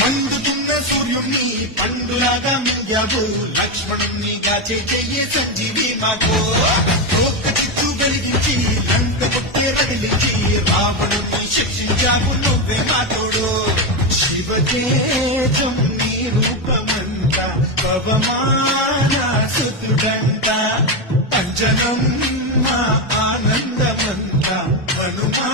మండుతున్న సూర్యుణ్ణి పండులాగా మింగావు, లక్ష్మణుణ్ణిగా చెయ్యి సంజీవి మాకు. ఒక్క చిత్తు వెలిగించి లంక కొట్టే రగిలించి రావణుణ్ణి శిక్షించావు నువ్వే మాతోడు. శివతేజం నీ రూపమంట, పవమాన సుతుడంట, అంజనం మా ఆనందమంత, హనుమా